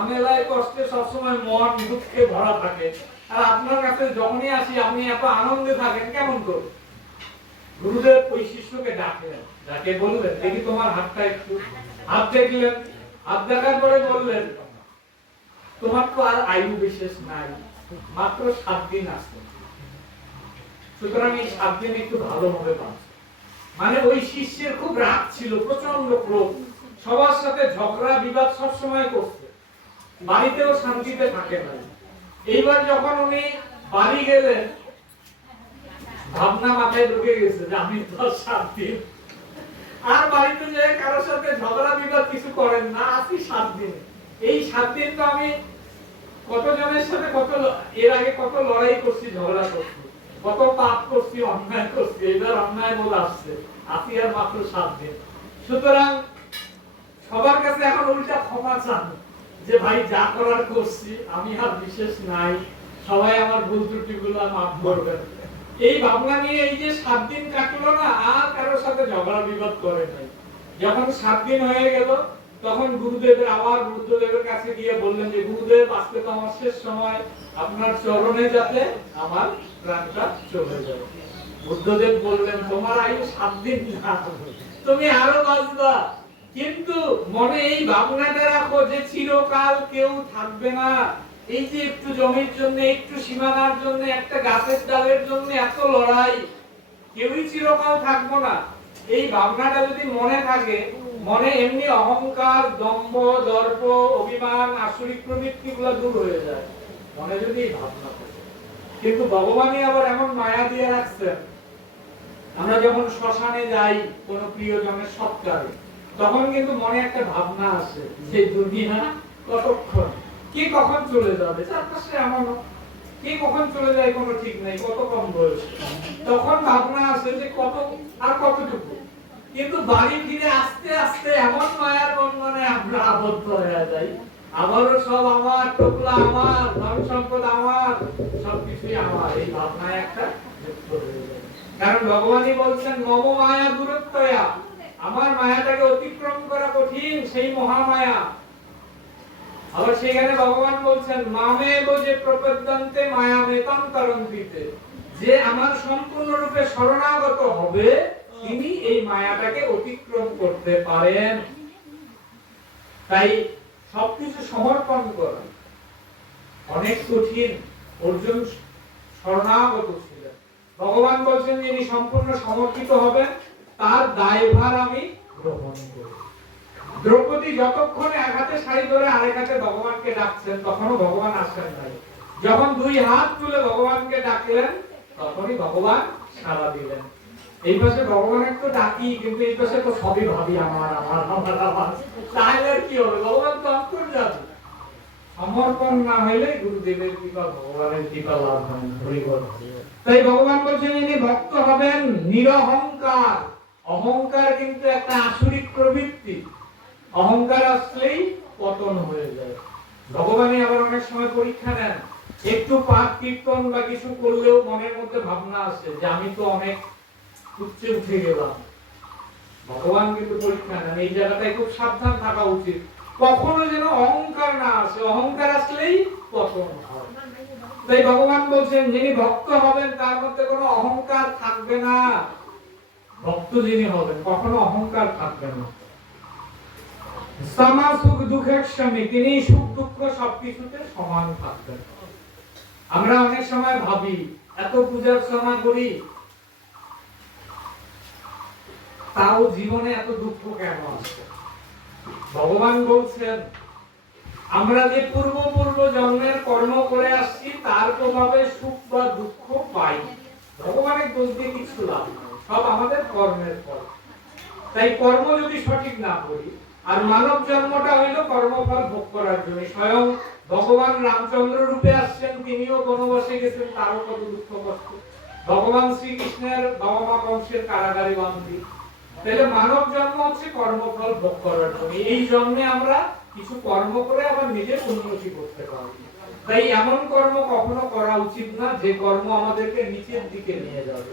ঝামেলায় কষ্টে সবসময় মন দুঃখে ভরা থাকে। আর আপনার কাছে যখনই আসি, আপনি এত আনন্দে থাকেন, কেমন করে? গুরুদেব ওই শিষ্যকে ডাকলেন ডাকে বললেন, দেখি তোমার হাতটা একটু। হাত দেখলেন, হাত দেখার পরে বললেন, তোমার তো আর আয়ু বিশেষ নাই, মাত্র সাত দিন আছে। সুতরাং এই সাত দিন একটু ভালোভাবে বাঁচো। মানে ওই শিষ্যের খুব রাগ ছিল প্রচণ্ড ক্রোধ। সবার সাথে ঝগড়া, বিবাদ সব সময় করছে। বাড়িতেও শান্তিতে থাকে না। এইবার যখন উনি বাড়ি গেলেন, ভাবনা মাথায় ঢুকে গেছে যে আমি তো দিন আর বাড়িতে যে কারোর সাথে ঝগড়া বিবাদ কিছু করেন না আছি সাত দিন। এই সাত দিন তো আমি কত জনের সাথে কত এর আগে কত লড়াই করছি, ঝগড়া করছি, কত পাপ করছি, অন্যায় করছি এবার অন্যায় বলে আসছে। আছি আর মাত্র সাত দিন। সুতরাং সবার কাছে এখন উল্টা ক্ষমা চান। যে ভাই, যা করার করছি, আমি আর বিশেষ নাই। সবাই আমার ভুল ত্রুটি গুলো মাফ করবেন এই ভাবনা নিয়ে এই যে সাত দিন কাটলো না, আর কারোর সাথে ঝগড়া বিবাদ করে নাই। যখন সাত দিন হয়ে গেল, তখন গুরুদেবের আবার বুদ্ধদেবের কাছে গিয়ে বললেন যে, গুরুদেব, আজকে তো আমার শেষ সময়। আপনার চরণে যাতে আমার প্রাণটা চলে যাবে বুদ্ধদেব বললেন, তোমার আয়ু সাত দিন না। তুমি আরও বাঁচবা কিন্তু মনে এই ভাবনাটা রাখো যে চিরকাল কেউ থাকবে না। এই যে একটু জমির জন্য, একটু সীমানার জন্য, একটা গাছের ডালের জন্য এত লড়াই, কেউই চিরকাল থাকব না। এই ভাবনাটা যদি মনে থাকে, মনে এমনি অহংকার, দম্ভ, দর্প, অভিমান, আসরিক প্রবৃত্তি গুলো দূর হয়ে যায়। মনে যদি ভাবনা থাকে। কিন্তু ভগবানই আবার এমন মায়া দিয়ে রাখছেন। আমরা যখন শ্মশানে যাই, কোনো প্রিয়জনের সৎকারে তখন কিন্তু মনে একটা ভাবনা আসে যে দুনিয়া কতক্ষণ? কে কখন চলে যাবে? চারপাশে এমন কে কখন চলে যায় কোনো ঠিক নাই, কত কম বয়স। তখন ভাবনা আসে যে কত, আর কতটুকু? কিন্তু বাড়ি ফিরে আস্তে আস্তে এমন মায়ার বন্ধনে আমরা আবদ্ধ হয়ে যাই। আমারও সব আমার টোকলা আমার, ধন সম্পদ আমার, সবকিছুই আমার। এই ভাবনায় একটা কারণ ভগবানই বলছেন, মম মায়া দূরত্বয়া আমার মায়াটাকে অতিক্রম করা কঠিন, সেই মহামায়া। আবার সেখানে ভগবান বলছেন, মামে যে প্রপদ্যন্তে মায়া মেতম তরন্তিতে। যে আমার সম্পূর্ণরূপে শরণাগত হবে, তিনি এই মায়াটাকে অতিক্রম করতে পারেন। তাই সবকিছু সমর্পণ করা। অনেক কঠিন, অর্জুন শরণাগত ছিলেন। ভগবান বলছেন, যিনি সম্পূর্ণ সমর্পিত হবেন তার দায়ভার আমি গ্রহণ করব দ্রৌপদী যতক্ষণে এক হাতে শাড়ি ধরে আরেক হাতে ভগবানকে ডাকছেন তখনও ভগবান আসেন নাই। যখন দুই হাত তুলে ভগবানকে ডাকলেন তখনই ভগবান সাড়া দিলেন। এই পাশে ভগবানের তো ডাকি কিন্তু এই পাশে তো সবই ভাবি আমার আমার আমার আমার। তাহলে আর কি হবে? ভগবান তো অন্তর যাবে সমর্পণ না হইলে গুরুদেবের কৃপা ভগবানের কৃপা লাভ হয়। তাই ভগবান বলছেন ইনি ভক্ত হবেন নিরহংকার। অহংকার কিন্তু একটা আসরিক প্রবৃত্তি। অহংকার আসলেই পতন হয়ে যায়। ভগবানই আবার অনেক সময় পরীক্ষা নেন, একটু পাঠ, কীর্তন বা কিছু করলেও মনের মধ্যে ভাবনা আসে যে আমি তো অনেক উচ্চে উঠে গেলাম। ভগবান কিন্তু পরীক্ষা নেন, এই জায়গাটায় খুব সাবধান থাকা উচিত। কখনো যেন অহংকার না আসে, অহংকার আসলেই পতন হয়। তাই ভগবান বলছেন, যিনি ভক্ত হবেন, তার মধ্যে কোনো অহংকার থাকবে না। ভক্ত যিনি হবেন, কখনো অহংকার থাকবে না। সুখ স্বামী, তিনি সুখ দুঃখ সবকিছুতে সমান থাকবেন। আমরা অনেক সময় ভাবি, এত করি, তাও জীবনে এত দুঃখ কেন আসছে ভগবান বলছেন, আমরা যে পূর্ব পূর্ব জন্মের কর্ম করে আসছি, তার প্রভাবে সুখ বা দুঃখ পাই। ভগবানের দোষ দিয়ে কিছু লাভ নাই। সব আমাদের কর্মের ফল। তাই কর্ম যদি সঠিক না করি, আর মানব জন্মটা হইল কর্মফল ভোগ করার জন্য, স্বয়ং ভগবান রামচন্দ্র রূপে আসছেন, তিনিও বনবাসে গেছেন, তারও কত দুঃখ কষ্ট। ভগবান শ্রীকৃষ্ণের বাবা মা কংসের কারাগারে বন্দী। তাহলে মানব জন্ম হচ্ছে কর্মফল ভোগ করার জন্য। এই জন্মে আমরা কিছু কর্ম করে আবার নিজের উন্নতি করতে পারি তাই এমন কর্ম কখনো করা উচিত না, যে কর্ম আমাদেরকে নিচের দিকে নিয়ে যাবে।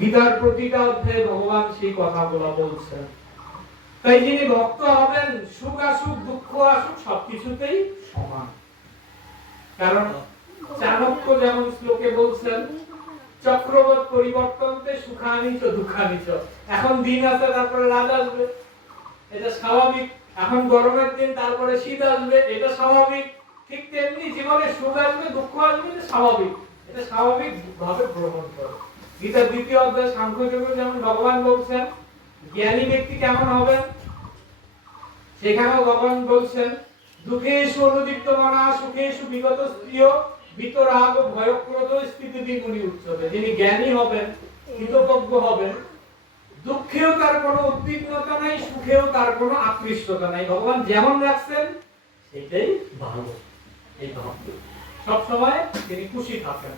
গীতার প্রতিটা অধ্যায়ে ভগবান সেই কথাগুলো বলছেন। তাই যিনি ভক্ত হবেন, সুখ আসুক, দুঃখ আসুক, সবকিছুতেই সমান। কারণ চাণক্য যেমন শ্লোকে বলছেন চক্রবত পরিবর্তনতে সুখানিচ দুঃখানিচ এখন দিন আছে, তারপরে রাত আসবে। এটা স্বাভাবিক। এখন গরমের দিন, তারপরে শীত আসবে। এটা স্বাভাবিক। ঠিক তেমনি জীবনে সুখ আসবে, দুঃখ আসবে, এটা স্বাভাবিক। এটা স্বাভাবিক ভাবে গ্রহণ করো। গীতার দ্বিতীয় অধ্যায় সাংখ্যযোগে যেমন ভগবান বলছেন, জ্ঞানী ব্যক্তি কেমন হবেন? সেখানেও ভগবান বলছেন, দুঃখেষু অনুদিপ্ত মনা, সুখেষু বিগত স্ত্রীয় বিতরাগ ও ভয়ক্রোধ স্থিতি দ্বিগুণী উচ্চতে। যিনি জ্ঞানী হবেন, কৃতজ্ঞ হবেন, দুঃখেও তার কোনো উদ্বিগ্নতা নাই, সুখেও তার কোনো আকৃষ্টতা নাই। ভগবান যেমন রাখছেন সেটাই ভালো। এই সব সময় তিনি খুশি থাকেন।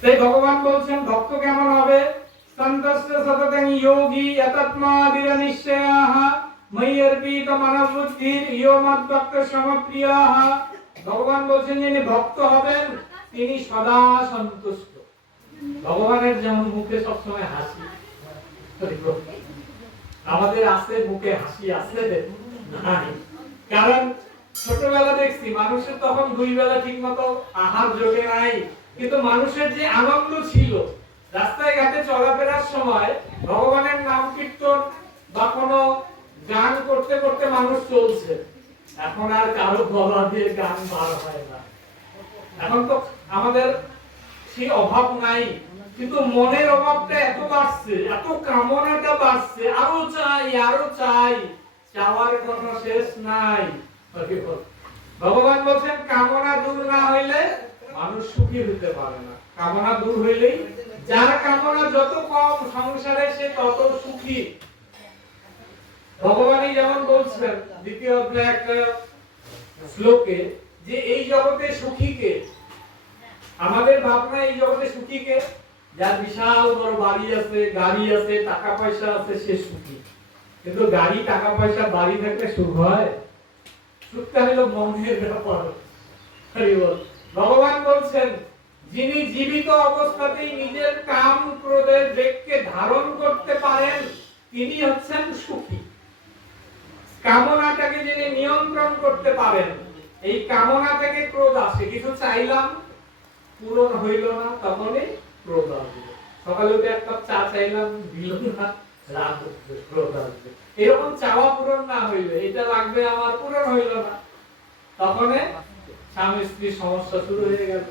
তাই ভগবান বলছেন, ভক্ত কেমন হবে? সন্তস্য সততং যোগী ইয়ো মদ্ভক্ত সমপ্রিয়াহ ভগবান বলছেন, যিনি ভক্ত হবেন, তিনি সদা সন্তুষ্ট। ভগবানের যেমন মুখে সবসময় হাসি আমাদের আছে মুখে হাসি, আছে কারণ ছোটবেলা দেখছি, মানুষের তখন দুই বেলা ঠিক মতো আহার যোগে নাই। কিন্তু মানুষের যে আনন্দ ছিল, রাস্তায় ঘাটে চলাফেরার সময় ভগবানের নাম কীর্তন বা কোনো গান করতে করতে মানুষ চলছে। এখন আর কারও গলা দিয়ে গান বার হয় না। এখন তো আমাদের সেই অভাব নাই, কিন্তু মনের অভাবটা এত বাড়ছে, এত কামনাটা বাড়ছে, আরও চাই আরও চাই, চাওয়ার কোনো শেষ নাই। ভগবান বলছেন কামনা দূর না হইলে মানুষ সুখী হতে পারে না। কামনা দূর হইলেই যার কামনা যত কম সংসারে সে তত সুখী। ভগবানই যেমন বলছেন, দ্বিতীয় অধ্যায় একটা শ্লোকে যে এই জগতে সুখী কে আমাদের ভাবনা এই জগতে সুখী কে যার বিশাল বড় বাড়ি আছে, গাড়ি আছে, টাকা পয়সা আছে, সে সুখী। কিন্তু গাড়ি, টাকা পয়সা, বাড়ি থাকলে সুখ হয়? সুখটা হলো মনের ব্যাপার। হরি বল। ভগবান বলছেন, যিনি জীবিত অবস্থাতেই নিজের কাম ক্রোধের বেগকে ধারণ করতে পারেন, তিনি হচ্ছেন সুখী। কামনাটাকে যিনি নিয়ন্ত্রণ করতে পারেন, এই কামনা থেকে ক্রোধ আসে। কিছু চাইলাম, পূরণ হইল না, তখনই ক্রোধ আসবে। সকালে উঠে এক কাপ চা চাইলাম, দিল না রাগ ক্রোধ আসবে। এরকম চাওয়া পূরণ না হইলে, এটা লাগবে আমার পূরণ হইল না। তখন স্বামী স্ত্রীর সমস্যা শুরু হয়ে গেল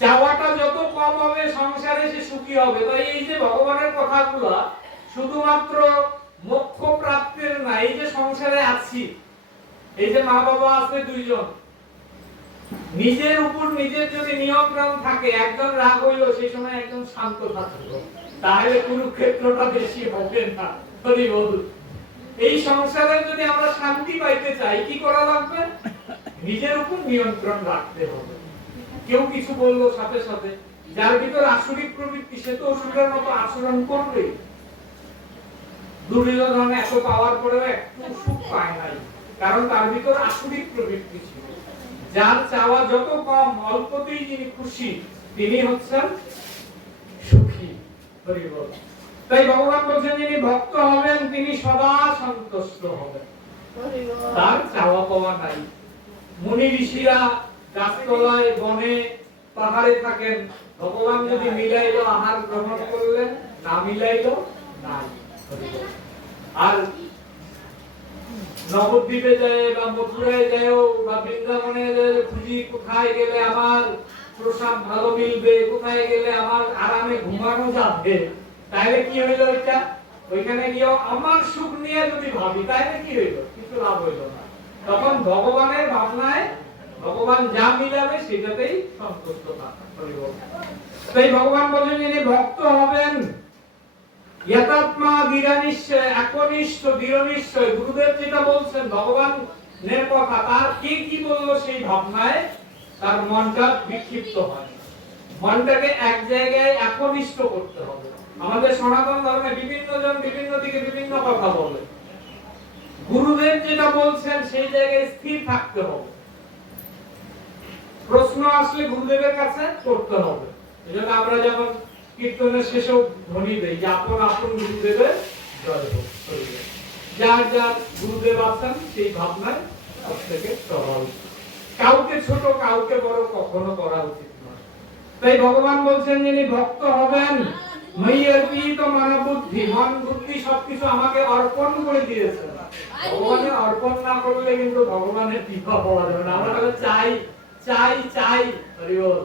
চাওয়াটা যত কম হবে, সংসারে সে সুখী হবে। তাই এই যে ভগবানের শুধুমাত্র মোক্ষ যে সংসারে আছি, এই যে মা বাবা আছে দুইজন, নিজের উপর নিজের যদি নিয়ন্ত্রণ থাকে, একজন রাগ হইল সেই সময় একজন শান্ত থাকল তাহলে কুরুক্ষেত্রটা বেশি হবে না। এই সংসারে যদি আমরা শান্তি পাইতে চাই, কি করা লাগবে? নিজের উপর নিয়ন্ত্রণ রাখতে হবে। কেউ কিছু বলল সাথে সাথে যার ভিতর আসরিক প্রবৃত্তি সে তো অসুরের মতো আচরণ করবে দুর্যোধন এত পাওয়ার পরেও একটু সুখ পায় নাই কারণ তার ভিতর আসরিক প্রবৃত্তি ছিল। যার চাওয়া যত কম অল্পতেই যিনি খুশি তিনি হচ্ছেন সুখী হরি বল। তাই ভগবান বলছেন যিনি ভক্ত হবেন তিনি সদা সন্তুষ্ট হবেন। তার চাওয়া পাওয়া নাই। মুনি ঋষিরা গাছতলায় বনে পাহাড়ে থাকেন। ভগবান যদি মিলাইলো, আহার গ্রহণ করলেন, না মিলাইলো, নাই। আর নবদ্বীপে যায় বা মথুরায় যায়ও বা বৃন্দাবনে যায়, খুঁজি কোথায় গেলে আমার প্রসাদ ভালো মিলবে, কোথায় গেলে আমার আরামে ঘুমানো যাবে? তাহলে কি হইল এটা ওইখানে গিয়ে আমার সুখ নিয়ে যদি ভাবি তাহলে কি হইল? কিছু লাভ হইল না। তখন ভগবানের ভাবনায় ভগবান যা মিলাবে সেটাতেই সন্তুষ্ট তাই ভগবান বলেন যিনি ভক্ত হবেন গুরুদেব যেটা বলছেন কথা, তার কে কি বলল সেই ভাবনায় তার মনটা বিক্ষিপ্ত হয়। মনটাকে এক জায়গায় একনিষ্ঠ করতে হবে। আমাদের সনাতন ধর্মে বিভিন্ন জন বিভিন্ন দিকে বিভিন্ন কথা বলে। গুরুদেব যেটা বলছেন, সেই জায়গায় স্থির থাকতে হবে। প্রশ্ন আসলে গুরুদেবের কাছে করতে হবে। এজন্য আমরা যেমন কীর্তনের শেষেও ধ্বনি দেই যে, আপন আপন গুরুদেবের জয় হোক। যার যার গুরুদেব আছেন, সেই ভাবনায় প্রত্যেকে চলা উচিত। কাউকে ছোট, কাউকে বড় কখনো করা উচিত নয়। তাই ভগবান বলছেন, যিনি ভক্ত হবেন, মইয়ের পিত মানব বুদ্ধি মন বুদ্ধি সবকিছু আমাকে অর্পণ করে দিয়েছে ভগবানের অর্পণ না করলে কিন্তু ভগবানের কৃপা পাওয়া না আমরা চাই চাই চাই হরি বল।